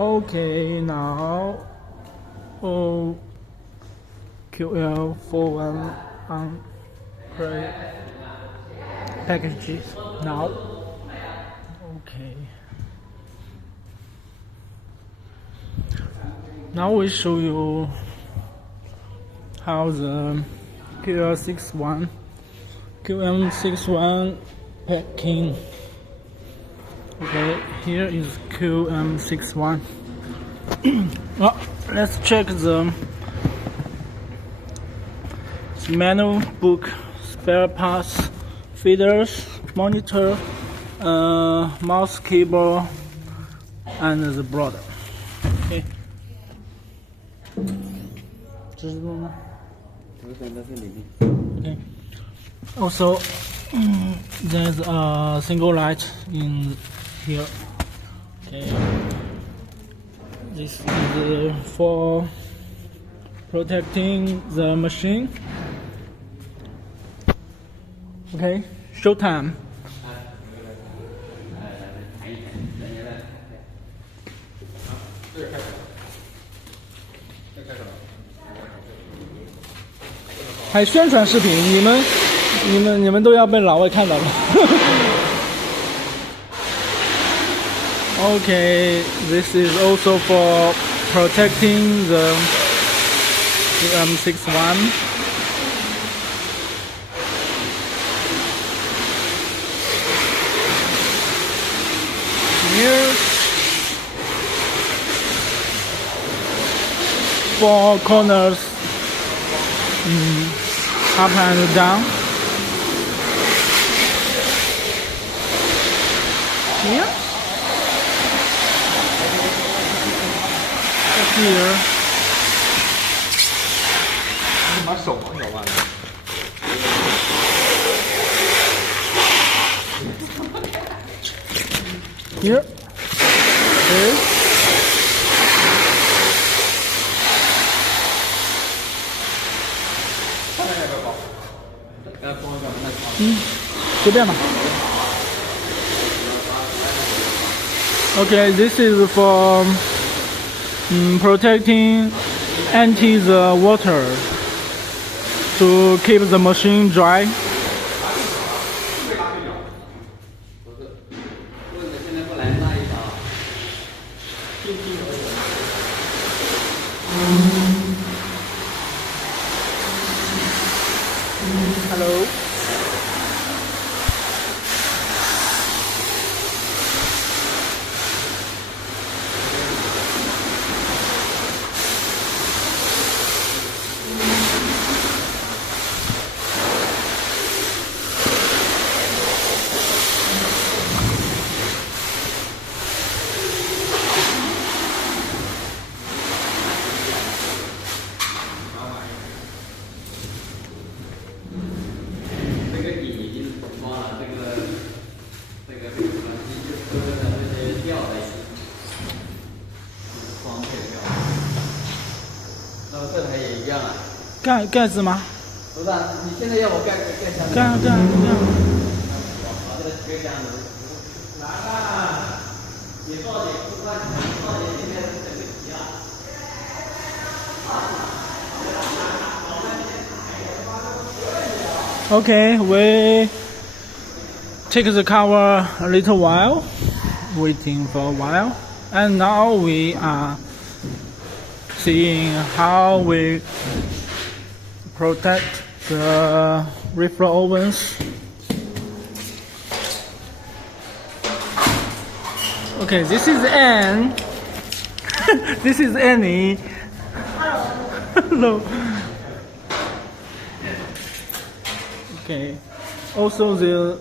Okay, now QL41 on packages now. Okay. Now we show you how the QM61 packing. Okay, here is QM61. Well, let's check the manual book, spare parts, feeders, monitor, mouse cable, and the board. Okay. 这是什么？ Okay. Also, there's a single light in here. Okay. This is for protecting the machine. Okay. Showtime. "还宣传视频，你们都要被老外看到了。Okay, this is also for protecting the QM61. Here, 4 corners, up and down. Here. Here. 把手往咬完了。Here. Okay. 随便吧。Okay, this is for protecting anti the water to keep the machine dry. Hello.盖子吗？不是啊，你现在要我盖箱子？盖啊！把这个盖箱子。来吧，你放点不关，放点里面整个皮啊。Okay, we take the cover a little while, waiting for a while, and now we are seeing how we protect the reflow ovens. Okay, this is Anne. This is Annie. Hello. Okay. Also the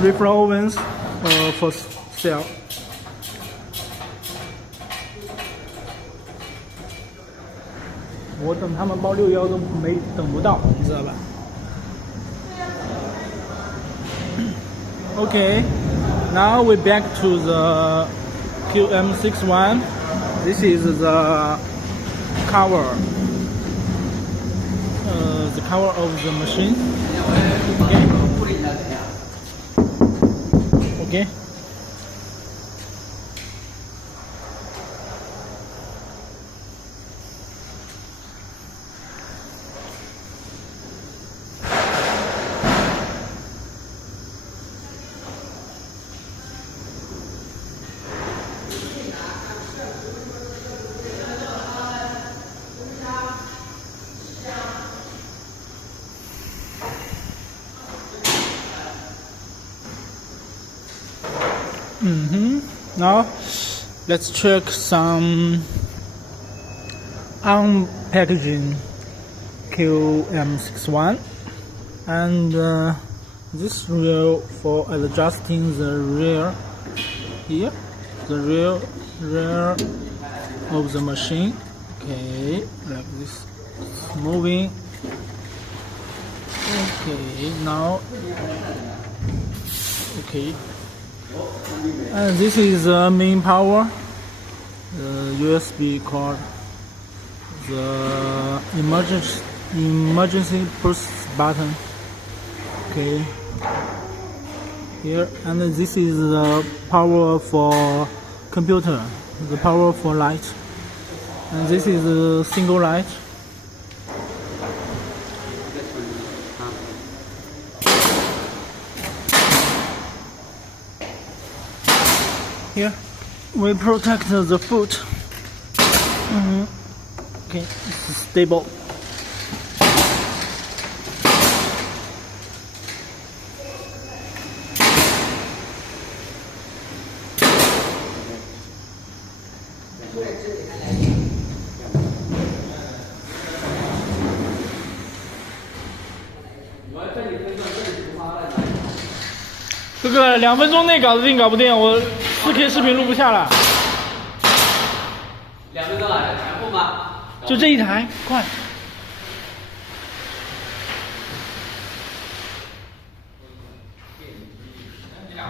reflow ovens for sale.我等他们包61都等不到，你知道吧 ？Okay, now we back to the QM61. This is the cover, the cover of the machine. Okay. Now let's check some unpackaging QM61 and this rail for adjusting the rear here, the rear of the machine. Okay, like this, moving. Okay, now okay, and this is the main power, the USB cord, the emergency push button. Okay, here, and this is the power for computer, the power for light, and this is a single light. Here we protect the foot. Okay, it's stable.这个2分钟内搞得定搞不定，我4K 视频录不下了。2分钟啊，全部吗？就这一台，快！等一下，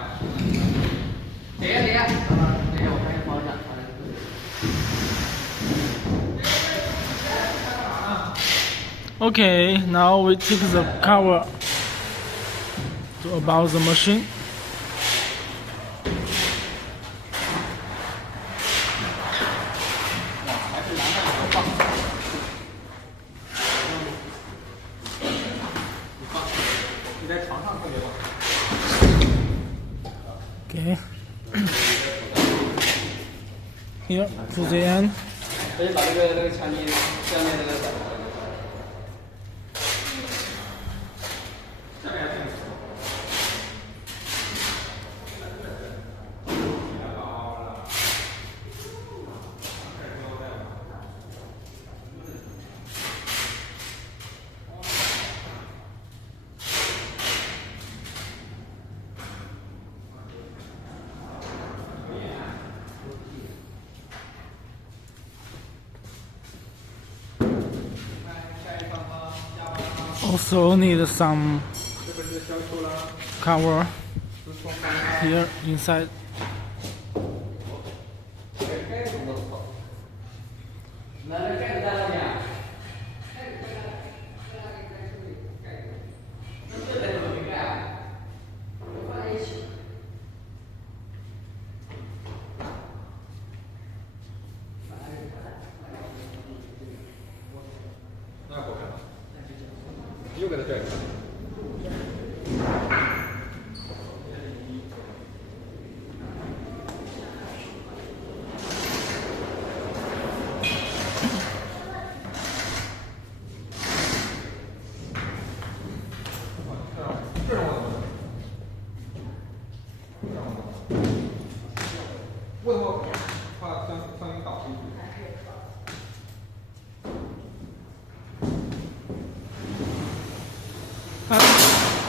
我看一下方向。Okay, now we take the cover to about the machine. Okay. Here to the end. 可以把那个墙体下面那个。Also need some cover here inside.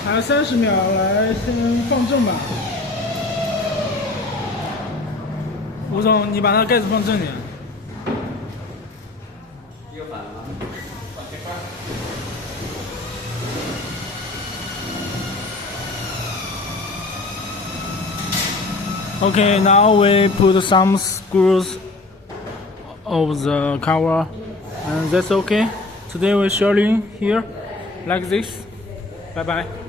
还有30秒，来先放正吧。吴总，你把它盖子放正点。一个反了吗？ Okay, now we put some screws of the cover, and that's okay. Today we're sharing here like this. Bye bye.